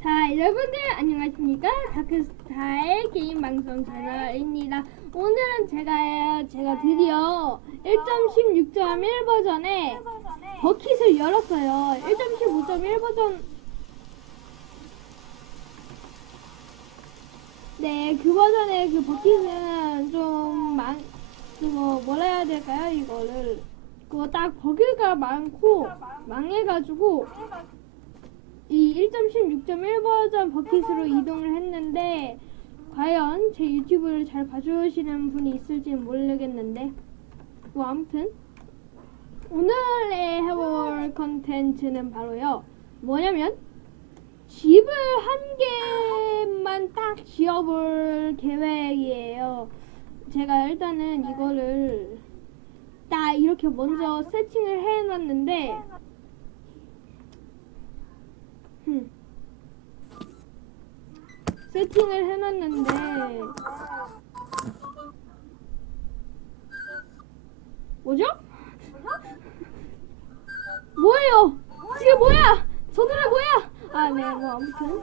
자, 여러분들 안녕하십니까? 다크스타의 게임 방송 채널입니다. 오늘은 제가 제가 드디어 1.16.1 버전의 버킷을 열었어요. 1.15.1 버전 네, 그 버전의 그 버킷은 좀 많, 그거 뭐라 해야 될까요? 이거를. 그거 딱 버그가 많고 망해가지고 이 1.16.1 버전 버킷으로 이동을 했는데 과연 제 유튜브를 잘 봐주시는 분이 있을지는 모르겠는데. 뭐 아무튼. 오늘의 해볼 컨텐츠는 바로요. 뭐냐면 집을 한 개만 딱 지어볼 계획이에요 제가 일단은 이거를 딱 이렇게 먼저 세팅을 해놨는데 흠. 세팅을 해놨는데 뭐죠? 뭐예요? 이게 뭐야? 저 노래 뭐야? 아, 네, 뭐 아무튼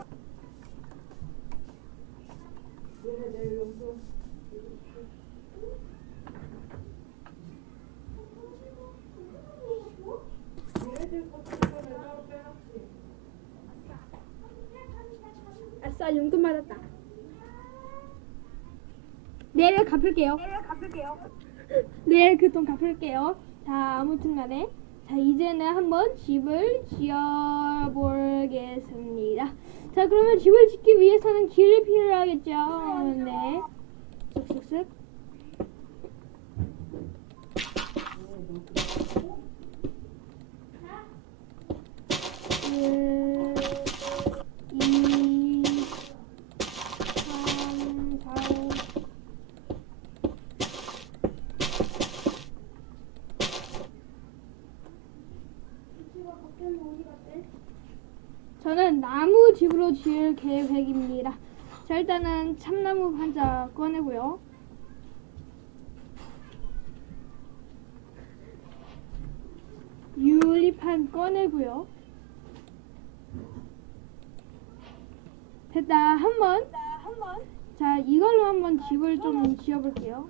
아싸 용돈 받았다. 내일 갚을게요. 내일 그돈 갚을게요. 자, 아무튼 간에 자 이제는 한번 집을 지어보겠습니다. 자, 그러면 집을 짓기 위해서는 길이 필요하겠죠. 네. 저는 나무 집으로 지을 계획입니다. 자, 일단은 참나무 판자 꺼내고요. 유리판 꺼내고요. 됐다. 한 번. 자, 이걸로 한번 집을 좀 지어볼게요.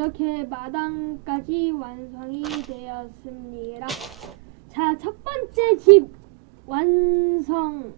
이렇게 마당까지 완성이 되었습니다. 자, 첫 번째 집 완성입니다.